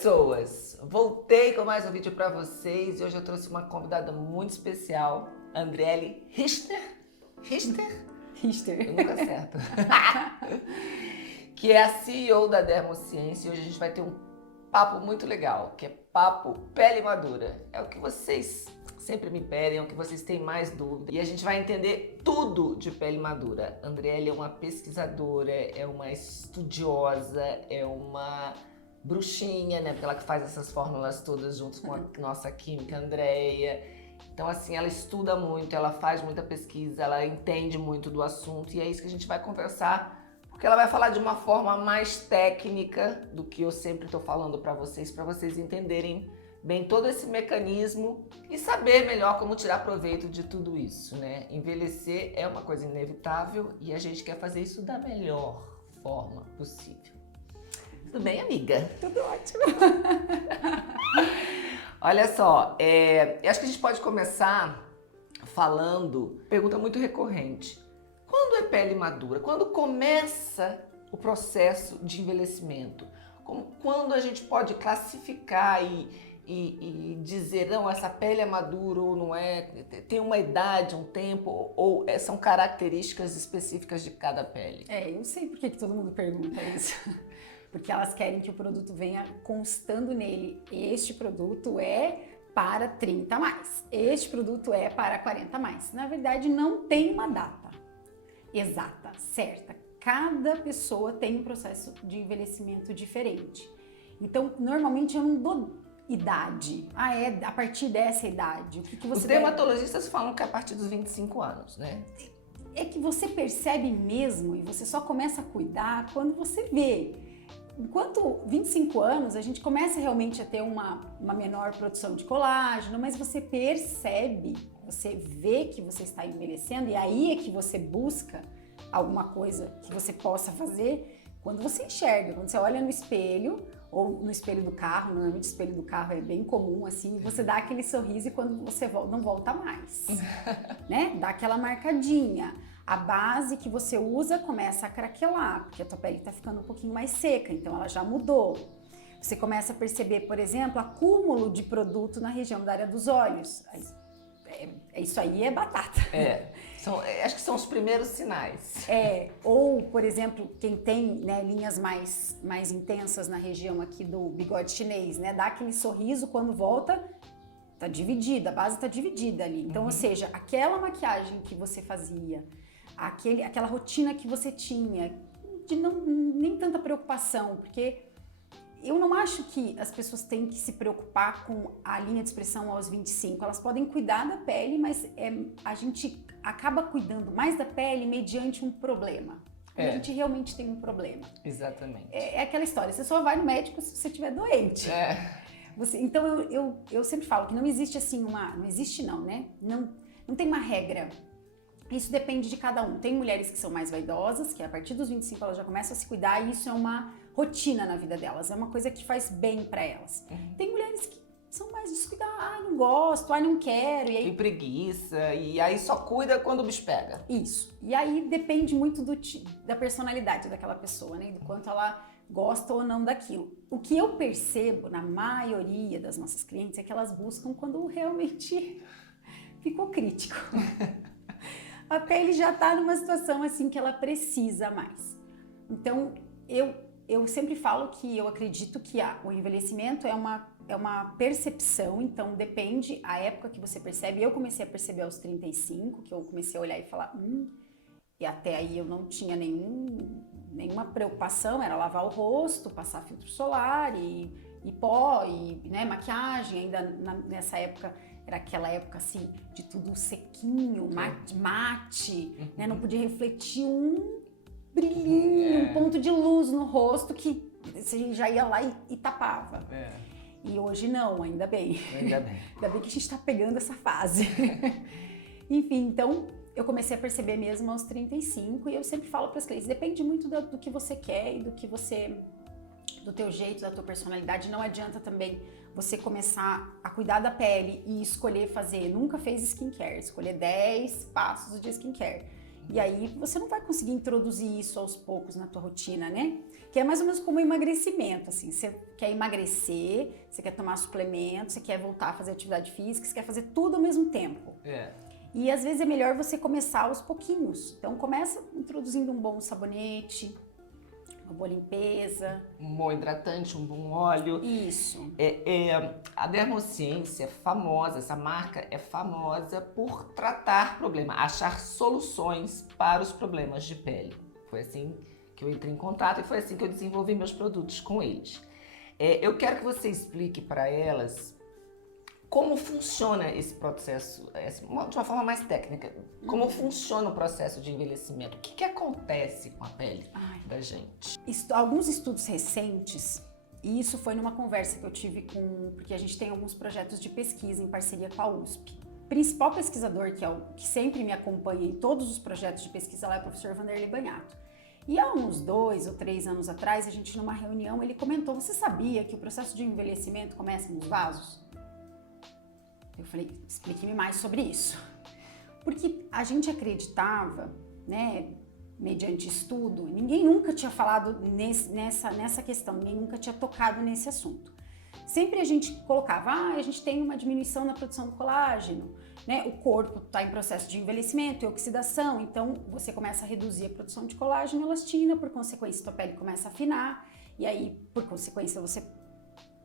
pessoas, voltei com mais um vídeo para vocês e hoje eu trouxe uma convidada muito especial, Andriele Richter. Eu nunca acerto. Que é a CEO da Dermociência e hoje a gente vai ter um papo muito legal, que é papo pele madura. É o que vocês sempre me pedem, é o que vocês têm mais dúvida. E a gente vai entender tudo de pele madura. Andriele é uma pesquisadora, é uma estudiosa, é uma bruxinha, né? Porque ela que faz essas fórmulas todas juntos com a nossa química Andréia. Então, assim, ela estuda muito, ela faz muita pesquisa, ela entende muito do assunto e é isso que a gente vai conversar, porque ela vai falar de uma forma mais técnica do que eu sempre estou falando para vocês entenderem bem todo esse mecanismo e saber melhor como tirar proveito de tudo isso, né? Envelhecer é uma coisa inevitável e a gente quer fazer isso da melhor forma possível. Tudo bem, amiga? Tudo ótimo. Olha só, eu acho que a gente pode começar falando, pergunta muito recorrente. Quando é pele madura? Quando começa o processo de envelhecimento? Quando a gente pode classificar e dizer, não, essa pele é madura ou não é? Tem uma idade, um tempo, ou são características específicas de cada pele? Eu sei por que todo mundo pergunta isso. Porque elas querem que o produto venha constando nele. Este produto é para 30 mais. Este produto é para 40 mais. Na verdade, não tem uma data exata, certa. Cada pessoa tem um processo de envelhecimento diferente. Então, normalmente eu não dou idade. É a partir dessa idade. O que você Os dermatologistas falam que é a partir dos 25 anos, né? É que você percebe mesmo e você só começa a cuidar quando você vê. Enquanto 25 anos, a gente começa realmente a ter uma menor produção de colágeno, mas você percebe, você vê que você está envelhecendo e aí é que você busca alguma coisa que você possa fazer quando você enxerga, quando você olha no espelho ou no espelho do carro, normalmente o espelho do carro é bem comum, assim, você dá aquele sorriso e quando você não volta mais, né? Dá aquela marcadinha. A base que você usa começa a craquelar, porque a tua pele está ficando um pouquinho mais seca, então ela já mudou. Você começa a perceber, por exemplo, acúmulo de produto na região da área dos olhos. Isso aí é batata. Acho que são os primeiros sinais. Ou, por exemplo, quem tem, né, linhas mais intensas na região aqui do bigode chinês, né, dá aquele sorriso, quando volta, tá dividida, a base tá dividida ali. Então, ou seja, aquela maquiagem que você fazia, aquela rotina que você tinha, de nem tanta preocupação, porque eu não acho que as pessoas têm que se preocupar com a linha de expressão aos 25. Elas podem cuidar da pele, mas a gente acaba cuidando mais da pele mediante um problema. A gente realmente tem um problema. Exatamente. É aquela história, você só vai no médico se você estiver doente. Então eu sempre falo que não existe assim não existe não, né? Não tem uma regra. Isso depende de cada um. Tem mulheres que são mais vaidosas, que a partir dos 25 elas já começam a se cuidar e isso é uma rotina na vida delas, é uma coisa que faz bem pra elas. Tem mulheres que são mais descuidadas, não gosto, não quero. E aí tem preguiça, e aí só cuida quando o bicho pega. Isso. E aí depende muito da personalidade daquela pessoa, né? Do quanto ela gosta ou não daquilo. O que eu percebo na maioria das nossas clientes é que elas buscam quando realmente ficou crítico. A pele já está numa situação assim que ela precisa mais. Então, eu sempre falo que eu acredito que o envelhecimento é uma percepção, então depende a época que você percebe. Eu comecei a perceber aos 35, que eu comecei a olhar e falar, e até aí eu não tinha nenhuma preocupação, era lavar o rosto, passar filtro solar e pó, e né, maquiagem, ainda nessa época. Era aquela época assim, de tudo sequinho, mate, né? Não podia refletir um brilhinho, um ponto de luz no rosto que você já ia lá e tapava. E hoje não, ainda bem. Ainda bem que a gente tá pegando essa fase. Enfim, então eu comecei a perceber mesmo aos 35 e eu sempre falo para as clientes, depende muito do que você quer e do teu jeito, da tua personalidade. Não adianta também você começar a cuidar da pele e escolher fazer, nunca fez skincare, escolher 10 passos de skincare. E aí você não vai conseguir introduzir isso aos poucos na tua rotina, né? que é mais ou menos como emagrecimento, assim, você quer emagrecer, você quer tomar suplemento, você quer voltar a fazer atividade física, você quer fazer tudo ao mesmo tempo. E às vezes é melhor você começar aos pouquinhos. Então começa introduzindo um bom sabonete, uma boa limpeza. Um bom hidratante, um bom óleo. Isso. A Dermociência é famosa, essa marca é famosa por tratar problemas, achar soluções para os problemas de pele. Foi assim que eu entrei em contato e foi assim que eu desenvolvi meus produtos com eles. Eu quero que você explique para elas como funciona esse processo, de uma forma mais técnica, como funciona o processo de envelhecimento, o que acontece com a pele da gente. Alguns estudos recentes, e isso foi numa conversa que eu tive porque a gente tem alguns projetos de pesquisa em parceria com a USP. O principal pesquisador, que sempre me acompanha em todos os projetos de pesquisa lá, é o professor Vanderlei Banhato. E há uns 2 ou 3 anos atrás, a gente numa reunião, ele comentou: você sabia que o processo de envelhecimento começa nos vasos? Eu falei: explique-me mais sobre isso. Porque a gente acreditava, né, mediante estudo, ninguém nunca tinha falado nessa questão, ninguém nunca tinha tocado nesse assunto. Sempre a gente colocava, a gente tem uma diminuição na produção do colágeno, né? O corpo está em processo de envelhecimento e oxidação, então você começa a reduzir a produção de colágeno e elastina, por consequência, sua pele começa a afinar, e aí, por consequência, você,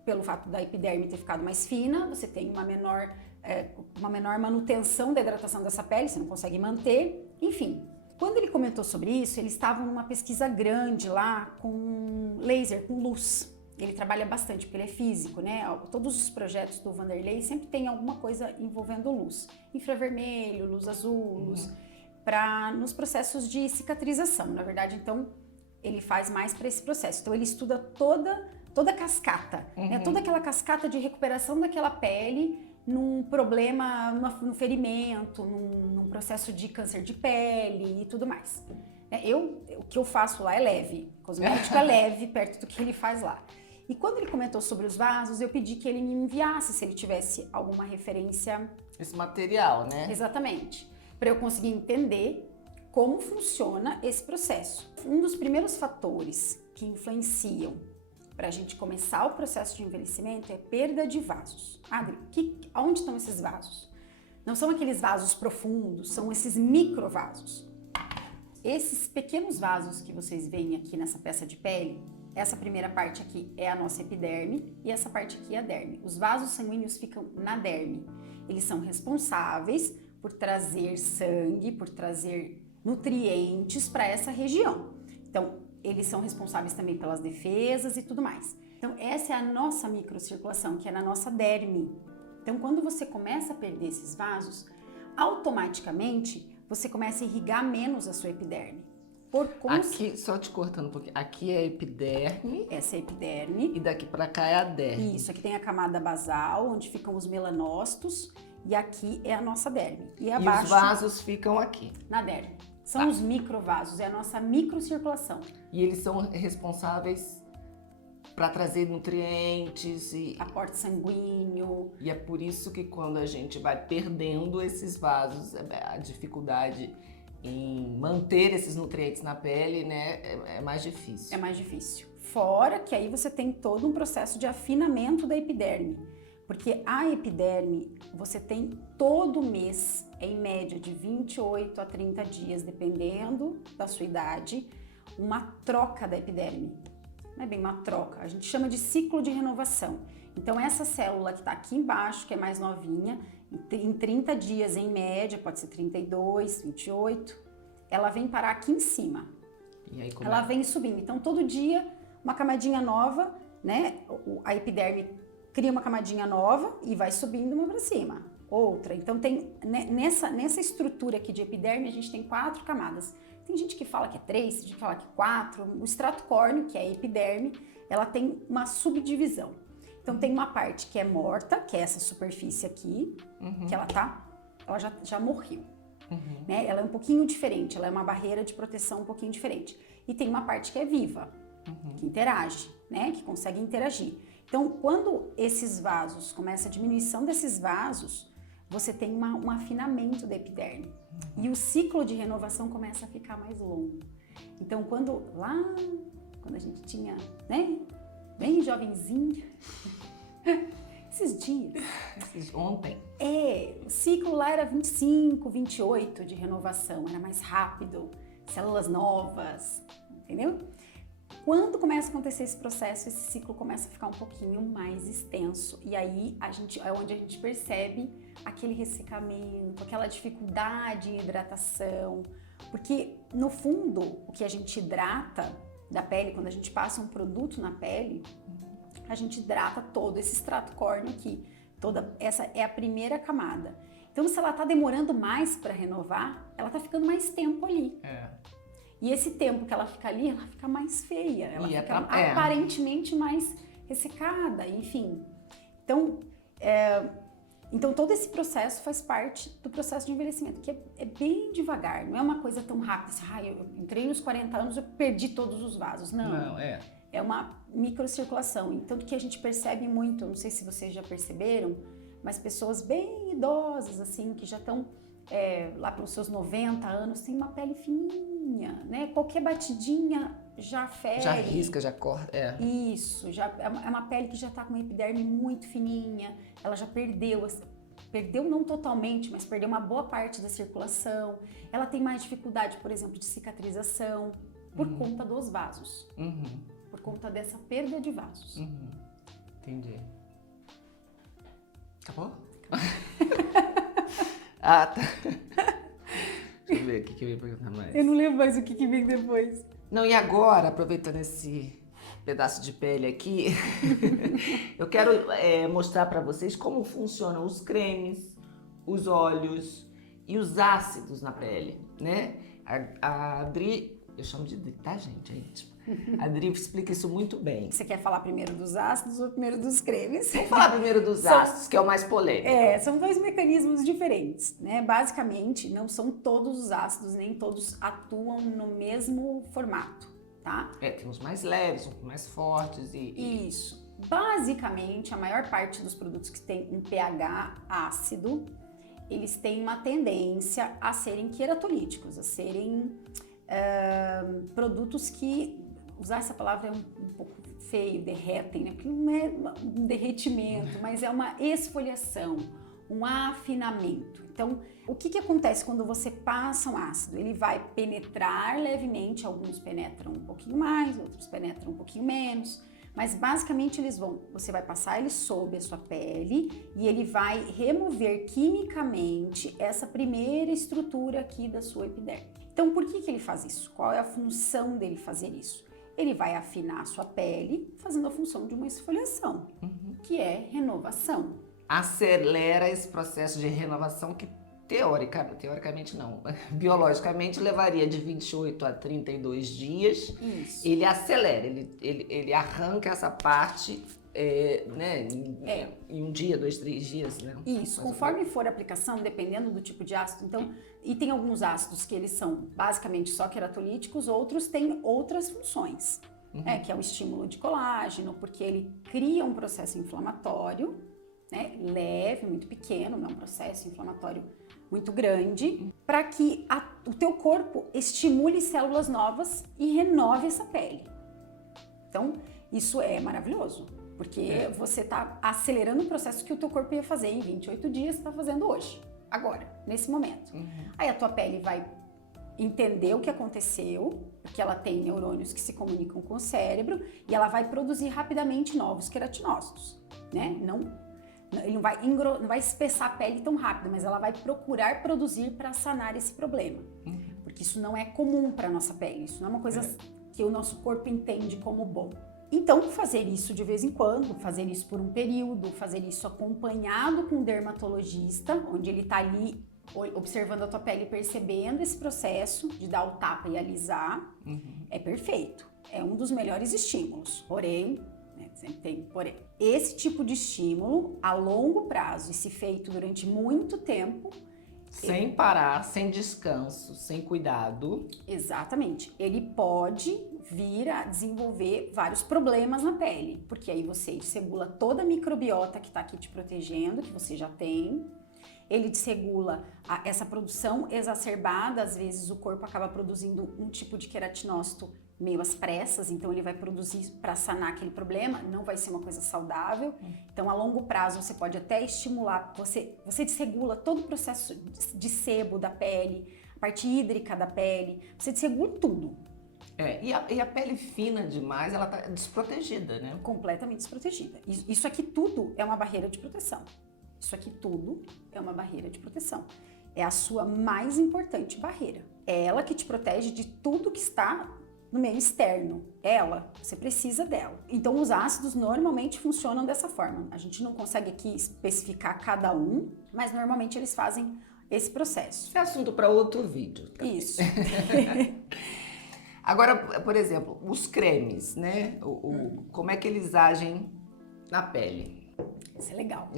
pelo fato da epiderme ter ficado mais fina, você tem uma menor manutenção da hidratação dessa pele, você não consegue manter, enfim. Quando ele comentou sobre isso, eles estavam numa pesquisa grande lá com laser, com luz. Ele trabalha bastante, porque ele é físico, né? Todos os projetos do Vanderlei sempre tem alguma coisa envolvendo luz. Infravermelho, luz azul, luz... nos processos de cicatrização, na verdade. Então, ele faz mais para esse processo. Então, ele estuda toda a cascata, né? Toda aquela cascata de recuperação daquela pele num problema, no ferimento, num processo de câncer de pele e tudo mais. O que eu faço lá é leve, cosmético é leve perto do que ele faz lá. E quando ele comentou sobre os vasos, eu pedi que ele me enviasse, se ele tivesse alguma referência... Esse material, né? Exatamente. Para eu conseguir entender como funciona esse processo. Um dos primeiros fatores que influenciam para a gente começar o processo de envelhecimento é perda de vasos. Adri, onde estão esses vasos? Não são aqueles vasos profundos, são esses microvasos. Esses pequenos vasos que vocês veem aqui nessa peça de pele, essa primeira parte aqui é a nossa epiderme e essa parte aqui é a derme. Os vasos sanguíneos ficam na derme. Eles são responsáveis por trazer sangue, por trazer nutrientes para essa região. Então, eles são responsáveis também pelas defesas e tudo mais. Então, essa é a nossa microcirculação, que é na nossa derme. Então, quando você começa a perder esses vasos, automaticamente você começa a irrigar menos a sua epiderme. Aqui, só te cortando um pouquinho, aqui é a epiderme. Essa é a epiderme. E daqui pra cá é a derme. Isso, aqui tem a camada basal, onde ficam os melanócitos, e aqui é a nossa derme. E abaixo, os vasos ficam aqui. Na derme. São os microvasos, é a nossa microcirculação. E eles são responsáveis para trazer nutrientes e aporte sanguíneo. E é por isso que quando a gente vai perdendo esses vasos, a dificuldade em manter esses nutrientes na pele, né, é mais difícil. É mais difícil. Fora que aí você tem todo um processo de afinamento da epiderme. Porque a epiderme, você tem todo mês, em média de 28 a 30 dias, dependendo da sua idade, uma troca da epiderme. Não é bem uma troca, a gente chama de ciclo de renovação. Então essa célula que está aqui embaixo, que é mais novinha, em 30 dias em média, pode ser 32, 28, ela vem parar aqui em cima. E aí, ela vem subindo. Então todo dia uma camadinha nova, né? A epiderme cria uma camadinha nova e vai subindo uma para cima, outra. Então tem nessa estrutura aqui de epiderme a gente tem 4 camadas. Tem gente que fala que é 3, tem gente que fala que é 4. O estrato córneo, que é a epiderme, ela tem uma subdivisão. Então tem uma parte que é morta, que é essa superfície aqui, que ela já morreu. Né? Ela é um pouquinho diferente, ela é uma barreira de proteção um pouquinho diferente. E tem uma parte que é viva, que interage, né? Que consegue interagir. Então, quando esses vasos, começa a diminuição desses vasos, você tem um afinamento da epiderme. E o ciclo de renovação começa a ficar mais longo. Então, quando quando a gente tinha, né, bem jovenzinho, esses dias. Ontem. O ciclo lá era 25, 28 de renovação, era mais rápido, células novas, entendeu? Quando começa a acontecer esse processo, esse ciclo começa a ficar um pouquinho mais extenso. E aí é onde a gente percebe aquele ressecamento, aquela dificuldade em hidratação. Porque, no fundo, o que a gente hidrata da pele, quando a gente passa um produto na pele, a gente hidrata todo esse extrato córneo aqui. Essa é a primeira camada. Então, se ela está demorando mais para renovar, ela está ficando mais tempo ali. E esse tempo que ela fica ali, ela fica mais feia, ela fica aparentemente mais ressecada, enfim. Então todo esse processo faz parte do processo de envelhecimento, que é bem devagar, não é uma coisa tão rápida, assim, eu entrei nos 40 anos, eu perdi todos os vasos. Não, é uma microcirculação. Então, que a gente percebe muito, não sei se vocês já perceberam, mas pessoas bem idosas, assim, que já estão lá pelos seus 90 anos, têm uma pele fininha, né? Qualquer batidinha já fere. Já risca, já corta. Isso, já é uma pele que já está com uma epiderme muito fininha, ela já perdeu não totalmente, mas perdeu uma boa parte da circulação. Ela tem mais dificuldade, por exemplo, de cicatrização por conta dos vasos. Por conta dessa perda de vasos. Entendi. Acabou? Tá. Deixa eu ver o que eu ia perguntar mais. Eu não lembro mais o que vem depois. Não, e agora, aproveitando esse pedaço de pele aqui, eu quero mostrar para vocês como funcionam os cremes, os óleos e os ácidos na pele, né? A Adri, eu chamo de Adri, tá, gente? A Adri explica isso muito bem. Você quer falar primeiro dos ácidos ou primeiro dos cremes? Vamos falar primeiro dos ácidos, que é o mais polêmico. São dois mecanismos diferentes, né? Basicamente, não são todos os ácidos, nem todos atuam no mesmo formato, tá? Tem uns mais leves, uns mais fortes e... Isso. Basicamente, a maior parte dos produtos que tem um pH ácido, eles têm uma tendência a serem queratolíticos, a serem produtos que... Usar essa palavra é um pouco feio, derretem, né? Porque não é um derretimento, mas é uma esfoliação, um afinamento. Então, o que acontece quando você passa um ácido? Ele vai penetrar levemente, alguns penetram um pouquinho mais, outros penetram um pouquinho menos, mas basicamente você vai passar ele sob a sua pele e ele vai remover quimicamente essa primeira estrutura aqui da sua epiderme. Então, por que ele faz isso? Qual é a função dele fazer isso? Ele vai afinar a sua pele, fazendo a função de uma esfoliação, que é renovação. Acelera esse processo de renovação que teoricamente não, biologicamente levaria de 28 a 32 dias. Isso. Ele acelera, ele arranca essa parte em um dia, 2, 3 dias, né? Isso, conforme for a aplicação, dependendo do tipo de ácido, então, e tem alguns ácidos que eles são basicamente só queratolíticos, outros têm outras funções, que é o estímulo de colágeno, porque ele cria um processo inflamatório, né, leve, muito pequeno, não é um processo inflamatório muito grande, para que o teu corpo estimule células novas e renove essa pele. Então, isso é maravilhoso. Porque você está acelerando o processo que o teu corpo ia fazer em 28 dias, você está fazendo hoje, agora, nesse momento. Aí a tua pele vai entender o que aconteceu, porque ela tem neurônios que se comunicam com o cérebro, e ela vai produzir rapidamente novos queratinócitos, né? Ele não vai espessar a pele tão rápido, mas ela vai procurar produzir para sanar esse problema. Porque isso não é comum para a nossa pele, isso não é uma coisa que o nosso corpo entende como bom. Então, fazer isso de vez em quando, fazer isso por um período, fazer isso acompanhado com um dermatologista, onde ele está ali observando a tua pele e percebendo esse processo de dar o tapa e alisar, é perfeito. É um dos melhores estímulos. Porém, sempre tem porém. Esse tipo de estímulo, a longo prazo e se feito durante muito tempo... Sem parar, sem descanso, sem cuidado. Exatamente. Ele pode vir a desenvolver vários problemas na pele, porque aí você desregula toda a microbiota que está aqui te protegendo, que você já tem. Ele desregula essa produção exacerbada, às vezes o corpo acaba produzindo um tipo de queratinócito meio às pressas, então ele vai produzir para sanar aquele problema, não vai ser uma coisa saudável. Então, a longo prazo, você pode até estimular, você desregula todo o processo de sebo da pele, a parte hídrica da pele, você desregula tudo. E a pele fina demais, ela tá desprotegida, né? Completamente desprotegida. Isso aqui tudo é uma barreira de proteção. Isso aqui tudo é uma barreira de proteção. É a sua mais importante barreira. É ela que te protege de tudo que está no meio externo. Você precisa dela. Então, os ácidos normalmente funcionam dessa forma. A gente não consegue aqui especificar cada um, mas normalmente eles fazem esse processo. Isso é assunto para outro vídeo. Tá? Isso. Agora, por exemplo, os cremes, né? Como é que eles agem na pele? Isso é legal.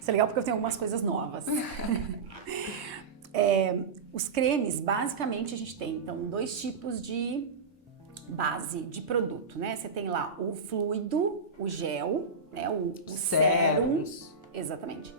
Isso é legal porque eu tenho algumas coisas novas. Os cremes, basicamente, a gente tem, então, 2 tipos de base de produto, né? Você tem lá o fluido, o gel, né? O sérum, exatamente.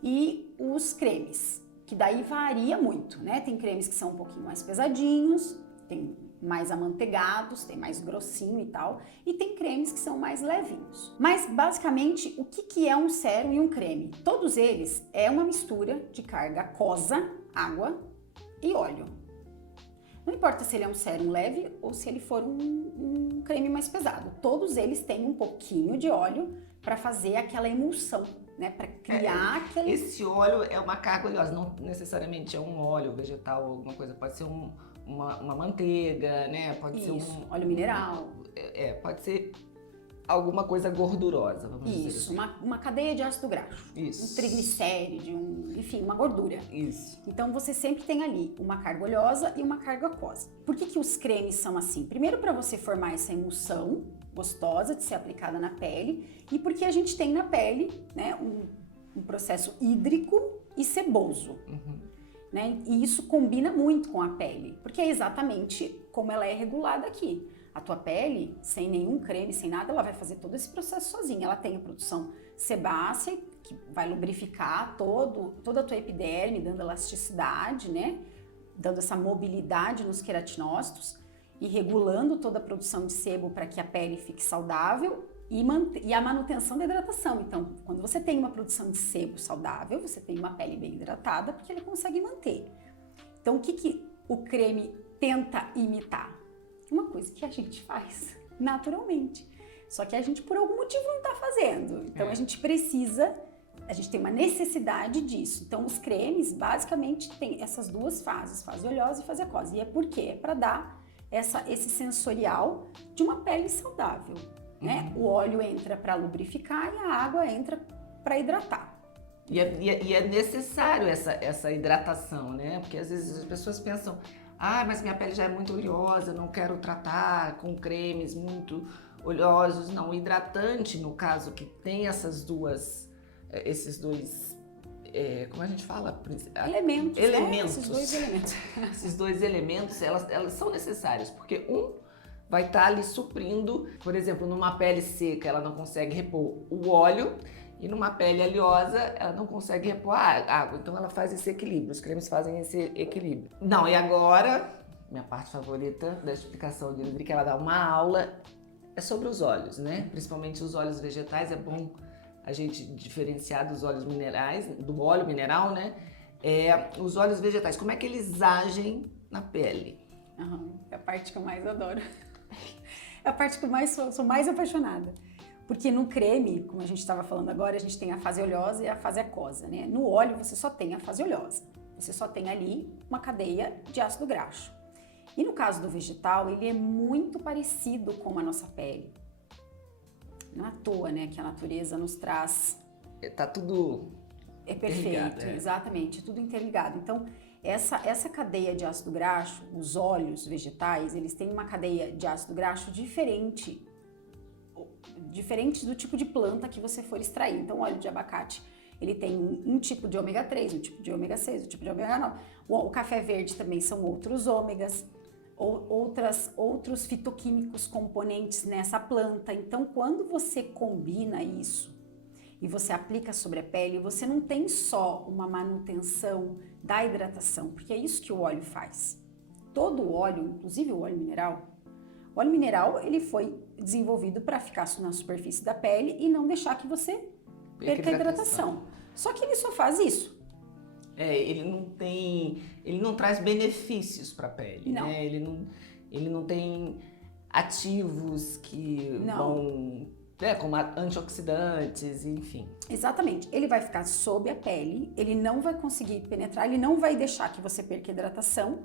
E os cremes, que daí varia muito, né? Tem cremes que são um pouquinho mais pesadinhos, tem mais amanteigados, tem mais grossinho e tal, e tem cremes que são mais levinhos. Mas, basicamente, o que é um sérum e um creme? Todos eles é uma mistura de carga aquosa, água e óleo. Não importa se ele é um sérum leve ou se ele for um creme mais pesado. Todos eles têm um pouquinho de óleo para fazer aquela emulsão, né? Para criar aquele... Esse óleo é uma carga oleosa, não necessariamente é um óleo vegetal ou alguma coisa. Pode ser uma manteiga, né? Pode ser óleo mineral. Pode ser alguma coisa gordurosa, vamos dizer assim. Uma cadeia de ácido graxo. Isso. Um triglicéride, enfim, uma gordura. Isso. Então, você sempre tem ali uma carga oleosa e uma carga aquosa. Por que os cremes são assim? Primeiro, para você formar essa emulsão gostosa de ser aplicada na pele, e porque a gente tem na pele, né, um processo hídrico e seboso. Né? E isso combina muito com a pele, porque é exatamente como ela é regulada aqui. A tua pele, sem nenhum creme, sem nada, ela vai fazer todo esse processo sozinha. Ela tem a produção sebácea, que vai lubrificar toda a tua epiderme, dando elasticidade, né? Dando essa mobilidade nos queratinócitos e regulando toda a produção de sebo para que a pele fique saudável e a manutenção da hidratação. Então, quando você tem uma produção de sebo saudável, você tem uma pele bem hidratada, porque ele consegue manter. Então, o que o creme tenta imitar? Uma coisa que a gente faz naturalmente, só que a gente por algum motivo não está fazendo. Então, a gente tem uma necessidade disso. Então, os cremes basicamente têm essas 2 fases, fase oleosa e fase aquosa. E é porque é para dar esse sensorial de uma pele saudável. Né? O óleo entra para lubrificar e a água entra para hidratar. E é necessário essa hidratação, né? Porque às vezes as pessoas pensam, mas minha pele já é muito oleosa, não quero tratar com cremes muito oleosos. Não, o hidratante, no caso, que tem esses dois, como a gente fala? Elementos. Né? Esses 2 elementos. Esses 2 elementos, elas são necessários, porque vai estar ali suprindo, por exemplo, numa pele seca ela não consegue repor o óleo e numa pele oleosa ela não consegue repor a água. Então ela faz esse equilíbrio, os cremes fazem esse equilíbrio. Não, e agora, minha parte favorita da explicação de Ludwig, que ela dá uma aula, é sobre os óleos, né? Principalmente os óleos vegetais, é bom a gente diferenciar dos óleos minerais, do óleo mineral, né? Os óleos vegetais, como é que eles agem na pele? É a parte que eu mais adoro. É a parte que eu sou mais apaixonada. Porque no creme, como a gente estava falando agora, a gente tem a fase oleosa e a fase aquosa, né? No óleo você só tem a fase oleosa. Você só tem ali uma cadeia de ácido graxo. E no caso do vegetal, ele é muito parecido com a nossa pele. Não é à toa, né, que a natureza nos traz... Tá tudo... É perfeito, exatamente, tudo interligado. Então, essa cadeia de ácido graxo, os óleos vegetais, eles têm uma cadeia de ácido graxo diferente do tipo de planta que você for extrair. Então, o óleo de abacate, ele tem um tipo de ômega 3, um tipo de ômega 6, um tipo de ômega 9. O café verde também são outros ômegas, outros fitoquímicos componentes nessa planta. Então, quando você combina isso e você aplica sobre a pele, você não tem só uma manutenção da hidratação, porque é isso que o óleo faz. Todo o óleo, inclusive o óleo mineral, O óleo mineral, ele foi desenvolvido para ficar na superfície da pele e não deixar que você perca a hidratação. Só que ele só faz isso. Ele não traz benefícios para a pele, Não. né? Ele não tem ativos que vão, né, como antioxidantes, enfim. Exatamente. Ele vai ficar sob a pele, ele não vai conseguir penetrar, ele não vai deixar que você perca a hidratação,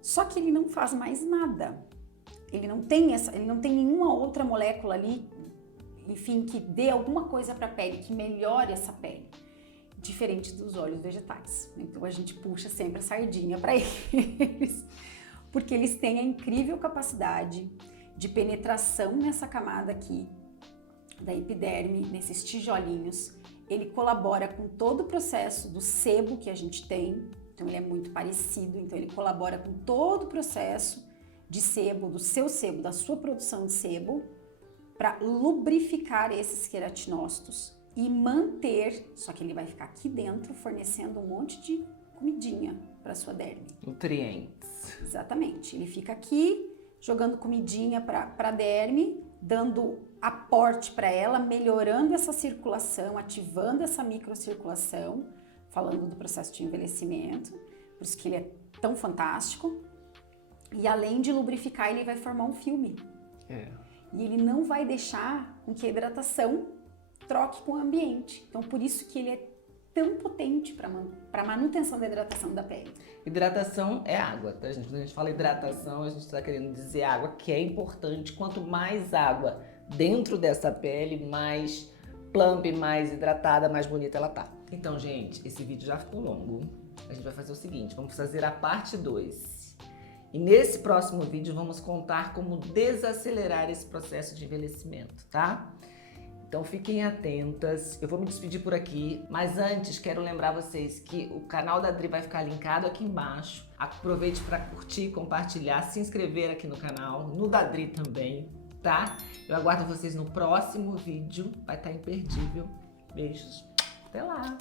só que ele não faz mais nada. Ele não tem nenhuma outra molécula ali, enfim, que dê alguma coisa para a pele, que melhore essa pele. Diferente dos óleos vegetais. Então a gente puxa sempre a sardinha para eles, porque eles têm a incrível capacidade de penetração nessa camada aqui da epiderme, nesses tijolinhos. Ele colabora com todo o processo do sebo que a gente tem, então ele é muito parecido, então ele colabora com todo o processo de sebo, do seu sebo, da sua produção de sebo, para lubrificar esses queratinócitos e manter, só que ele vai ficar aqui dentro fornecendo um monte de comidinha para sua derme. Nutrientes. Exatamente. Ele fica aqui jogando comidinha para a derme, dando aporte para ela, melhorando essa circulação, ativando essa microcirculação, falando do processo de envelhecimento, por isso que ele é tão fantástico. E além de lubrificar, ele vai formar um filme. E ele não vai deixar com que a hidratação troque com o ambiente. Então, por isso que ele é tão potente para a manutenção da hidratação da pele. Hidratação é água, tá, gente? Quando a gente fala hidratação, a gente está querendo dizer água, que é importante. Quanto mais água dentro dessa pele, mais plump, mais hidratada, mais bonita ela tá. Então, gente, esse vídeo já ficou longo. A gente vai fazer o seguinte, vamos fazer a parte 2. E nesse próximo vídeo vamos contar como desacelerar esse processo de envelhecimento, tá? Então fiquem atentas, eu vou me despedir por aqui, mas antes quero lembrar vocês que o canal da Dri vai ficar linkado aqui embaixo. Aproveite para curtir, compartilhar, se inscrever aqui no canal, no da Dri também, tá? Eu aguardo vocês no próximo vídeo, vai estar imperdível. Beijos, até lá!